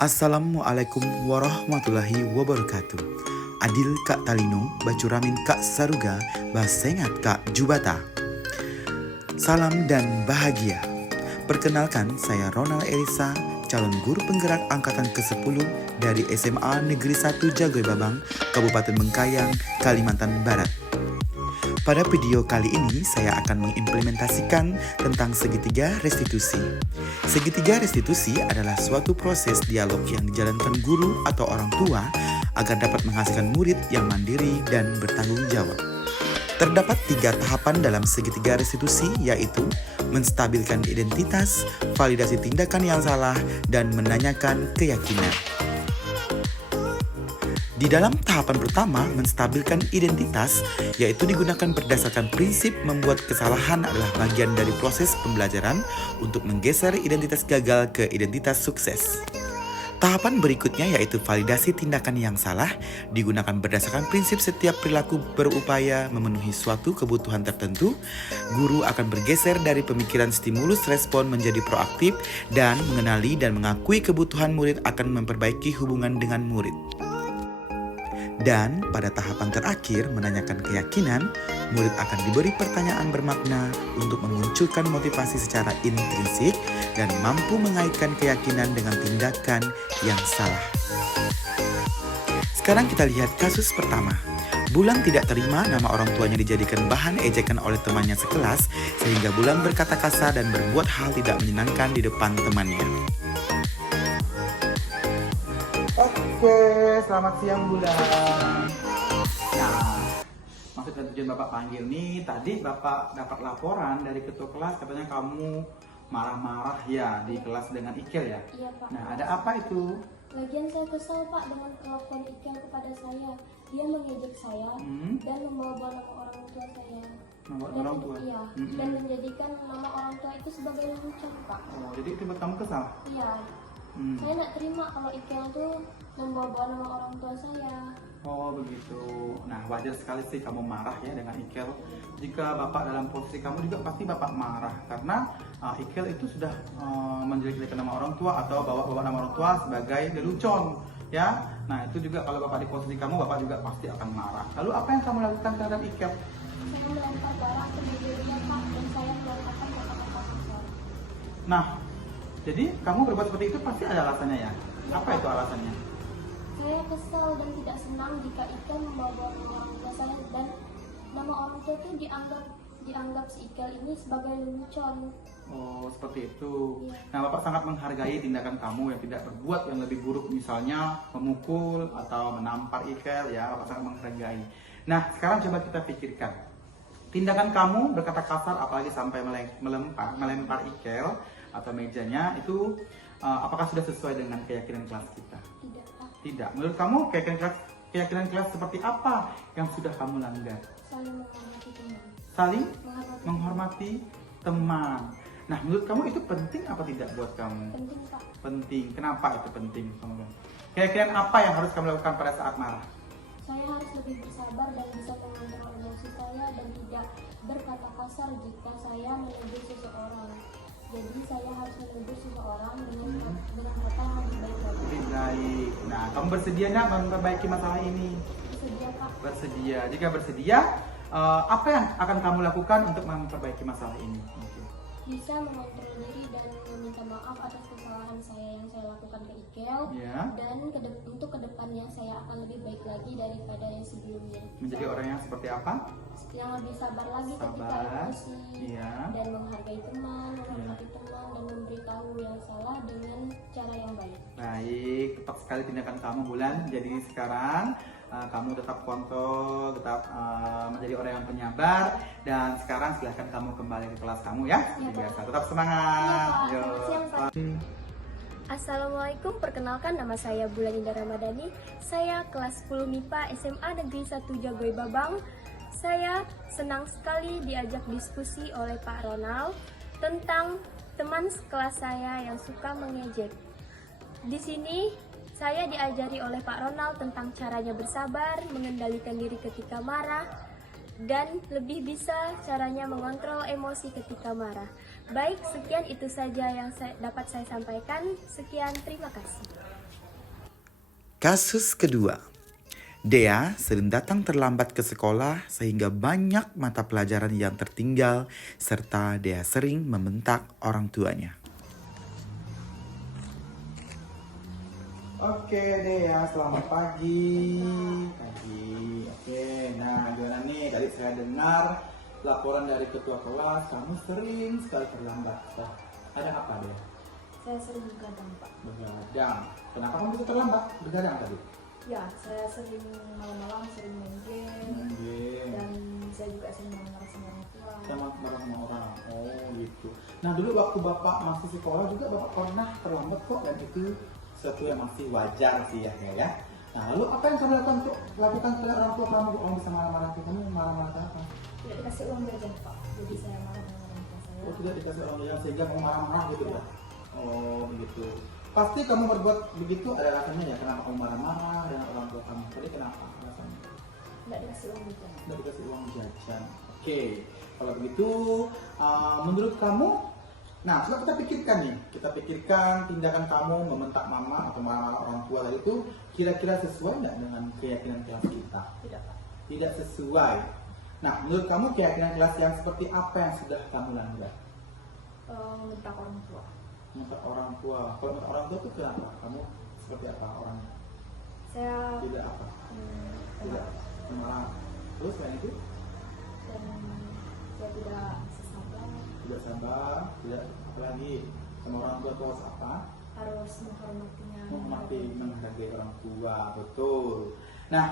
Assalamualaikum warahmatullahi wabarakatuh. Adil Kak Talino, Bacuramin Kak Saruga, Basengat Kak Jubata. Salam dan bahagia. Perkenalkan, saya Ronald Elisa, calon guru penggerak angkatan ke-10 dari SMA Negeri 1 Jagoy Babang, Kabupaten Bengkayang, Kalimantan Barat. Pada video kali ini, saya akan mengimplementasikan tentang segitiga restitusi. Segitiga restitusi adalah suatu proses dialog yang dijalankan guru atau orang tua agar dapat menghasilkan murid yang mandiri dan bertanggung jawab. Terdapat 3 tahapan dalam segitiga restitusi, yaitu menstabilkan identitas, validasi tindakan yang salah, dan menanyakan keyakinan. Di dalam tahapan pertama, menstabilkan identitas, yaitu digunakan berdasarkan prinsip membuat kesalahan adalah bagian dari proses pembelajaran untuk menggeser identitas gagal ke identitas sukses. Tahapan berikutnya yaitu validasi tindakan yang salah, digunakan berdasarkan prinsip setiap perilaku berupaya memenuhi suatu kebutuhan tertentu. Guru akan bergeser dari pemikiran stimulus respon menjadi proaktif dan mengenali dan mengakui kebutuhan murid akan memperbaiki hubungan dengan murid. Dan pada tahapan terakhir, menanyakan keyakinan, murid akan diberi pertanyaan bermakna untuk memunculkan motivasi secara intrinsik dan mampu mengaitkan keyakinan dengan tindakan yang salah. Sekarang kita lihat kasus pertama. Bulan tidak terima nama orang tuanya dijadikan bahan ejekan oleh temannya sekelas, sehingga Bulan berkata kasar dan berbuat hal tidak menyenangkan di depan temannya. Oke, selamat siang Bulan. Nah, maksud dan tujuan Bapak panggil nih, tadi Bapak dapat laporan dari ketua kelas katanya kamu marah-marah ya di kelas dengan Ikel ya? Iya Pak. Nah, ada apa itu? Lagian saya kesal Pak dengan perlakuan Ikel kepada saya. Dia mengejek saya dan membawa-bawa nama orang tua saya. Nama Dan, orang tua? iya, dan menjadikan nama orang tua itu sebagai lelucon Pak. Oh, jadi itu buat kamu kesal? Iya. Saya nggak terima kalau Ikel tuh membawa-bawa nama orang tua saya. Oh begitu. Nah, wajar sekali sih kamu marah ya dengan Ikel. Jika Bapak dalam posisi kamu juga pasti Bapak marah karena Ikel itu sudah menjelek-jelekan nama orang tua atau bawa nama orang tua sebagai lelucon ya. Nah, itu juga kalau Bapak di posisi kamu, Bapak juga pasti akan marah. Lalu apa yang kamu lakukan terhadap Ikel? Saya melempar barang ke bibirnya Pak dan saya melontarkan kata-kata kasar. Nah, jadi kamu berbuat seperti itu pasti ada alasannya ya? Apa itu alasannya? Saya kesal dan tidak senang jika Ikel membawa nama orang tua saya dan nama orang tua itu dianggap si Ikel ini sebagai lelucon. Oh, seperti itu. Iya. Nah, Bapak sangat menghargai tindakan kamu yang tidak berbuat yang lebih buruk, misalnya memukul atau menampar Ikel ya. Bapak sangat menghargai. Nah, sekarang coba kita pikirkan. Tindakan kamu berkata kasar apalagi sampai melempar Ikel atau mejanya itu apakah sudah sesuai dengan keyakinan kelas kita? Tidak Pak. Tidak. Menurut kamu keyakinan kelas seperti apa yang sudah kamu langgar? Saling menghormati teman. Saling menghormati teman. Nah, menurut kamu itu penting apa tidak buat kamu? Penting Pak. Penting. Kenapa itu penting? Keyakinan apa yang harus kamu lakukan pada saat marah? Saya harus lebih bersabar dan bisa mengontrol emosi saya dan tidak berkata kasar jika saya menegur seseorang. Jadi saya harus menegur seseorang dengan kata yang lebih baik lagi. Lebih baik. Nah, kamu bersedia nggak memperbaiki masalah ini? Bersedia Pak. Bersedia. Jika bersedia, apa yang akan kamu lakukan untuk memperbaiki masalah ini? Bisa mengontrol diri dan meminta maaf atas kesalahan saya yang saya lakukan ke Ikel. Ya. Dan untuk kedepannya saya akan lebih baik lagi daripada yang sebelumnya. Menjadi orang yang seperti apa? Yang lebih sabar lagi ketika Sabar. emosi Iya. dan menghargai teman, menghormati teman dan memberitahu yang salah dengan cara yang baik. Baik, tepat sekali tindakan kamu Bulan. Jadi sekarang kamu tetap kontrol, tetap menjadi orang yang penyabar. Dan sekarang silahkan kamu kembali ke kelas kamu ya. Seperti biasa, tetap semangat. Iya, Pak. Selamat siang, Pak. Assalamualaikum, perkenalkan nama saya Bulan Indah Ramadhani. Saya kelas 10 MIPA SMA Negeri 1 Jagoy Babang. Saya senang sekali diajak diskusi oleh Pak Ronald tentang teman sekelas saya yang suka mengejek. Di sini saya diajari oleh Pak Ronald tentang caranya bersabar, mengendalikan diri ketika marah, dan lebih bisa caranya mengontrol emosi ketika marah. Baik, sekian itu saja yang dapat saya sampaikan. Sekian, terima kasih. Kasus kedua. Dea sering datang terlambat ke sekolah sehingga banyak mata pelajaran yang tertinggal serta Dea sering membentak orang tuanya. Oke Dea, selamat pagi. Oke, nah gimana nih? Tadi saya dengar laporan dari ketua kelas, kamu sering sekali terlambat. Ada apa Dea? Saya sering begadang, Pak. Begadang. Kenapa kamu bisa terlambat? Begadang tadi? Ya, saya sering malam-malam sering main game. Dan saya juga sering marah sama orang tua. Sama marah sama orang. Oh gitu. Nah dulu waktu bapak masih sekolah juga bapak pernah terlambat kok, dan itu sesuatu yang masih wajar sih ya. Nah lalu apa yang kamu lakukan ke orang tua kamu? Kamu bisa marah-marah ke kamu, marah-marah ke apa? Tidak dikasih uang jajan, Pak. Jadi saya marah dengan orang tua saya. Oh tidak dikasih uang jajan sehingga kamu marah-marah gitu ya? Oh gitu. Pasti kamu berbuat begitu ada alasannya ya, kenapa kamu marah-marah dengan orang tua kamu? Tadi kenapa alasannya? Tidak dikasih uang jajan. Tidak dikasih uang jajan. Oke, kalau begitu menurut kamu, nah coba kita pikirkan nih, tindakan kamu membentak mama atau marah-marah orang tua tadi itu kira-kira sesuai nggak dengan keyakinan kelas kita? Tidak, Pak. Tidak sesuai. Nah, menurut kamu keyakinan kelas yang seperti apa yang sudah kamu langgar? Membentak orang tua. Membentak orang tua. Kalau membentak orang tua itu kenapa? Kamu seperti apa orangnya? Saya Tidak apa? Tidak marah. Terus selain itu? dan saya tidak sesabar, Tidak sabar, tidak apa lagi? Sama orang tua itu harus apa? harus menghormatinya. Menghargai orang tua, betul. Nah,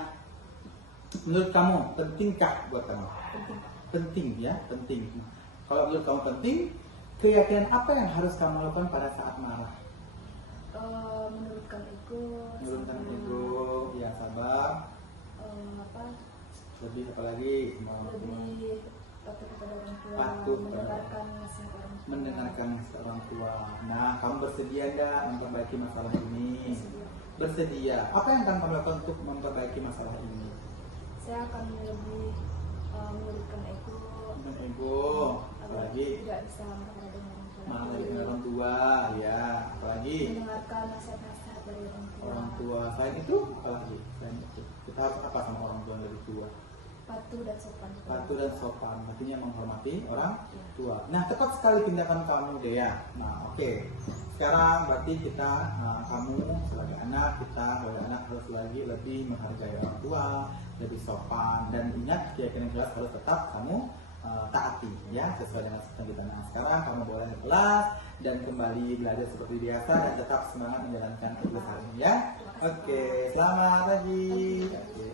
menurut kamu pentingkah buat kamu? Penting, Pak. Penting ya, penting. Kalau menurut kamu penting, keyakinan apa yang harus kamu lakukan pada saat marah? Menurunkan ego. Menurunkan sama, ego, ya sabar. Lebih apa lagi? lebih patuh kepada orang tua, Patuh kepada mendengarkan nasihat orang tua. Mendengarkan nasihat orang tua. Nah, kamu bersedia nggak memperbaiki masalah ini? Bersedia. Apa yang akan kamu lakukan untuk memperbaiki masalah ini? Saya akan lebih menurunkan ego, Menurunkan ego, apalagi tidak bisa marah dengan orang tua. marah dengan orang tua, ya. Apalagi Mendengarkan nasihat-nasihat dari orang tua. orang tua. Selain itu, apalagi? Selain itu, kita harus apa sama orang tua yang lebih tua? Patuh dan sopan. Patuh dan sopan, artinya menghormati orang tua. Nah, tepat sekali tindakan kamu, Dea. Nah, oke. Sekarang berarti kita, kamu sebagai anak, kita sebagai anak harus lagi lebih menghargai orang tua, lebih sopan, dan ingat keyakinan kelas harus tetap kamu taati, ya, sesuai dengan sistem kita. Nah, sekarang kamu boleh ke kelas dan kembali belajar seperti biasa dan tetap semangat menjalankan tugas hari ini, ya. Oke, selamat pagi. Oke.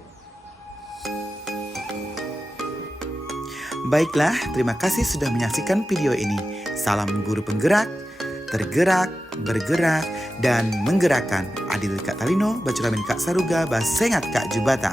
Baiklah, terima kasih sudah menyaksikan video ini. Salam guru penggerak, tergerak, bergerak, dan menggerakkan. Adil Kak Talino, Bacuramin Kak Saruga, Basengat Kak Jubata.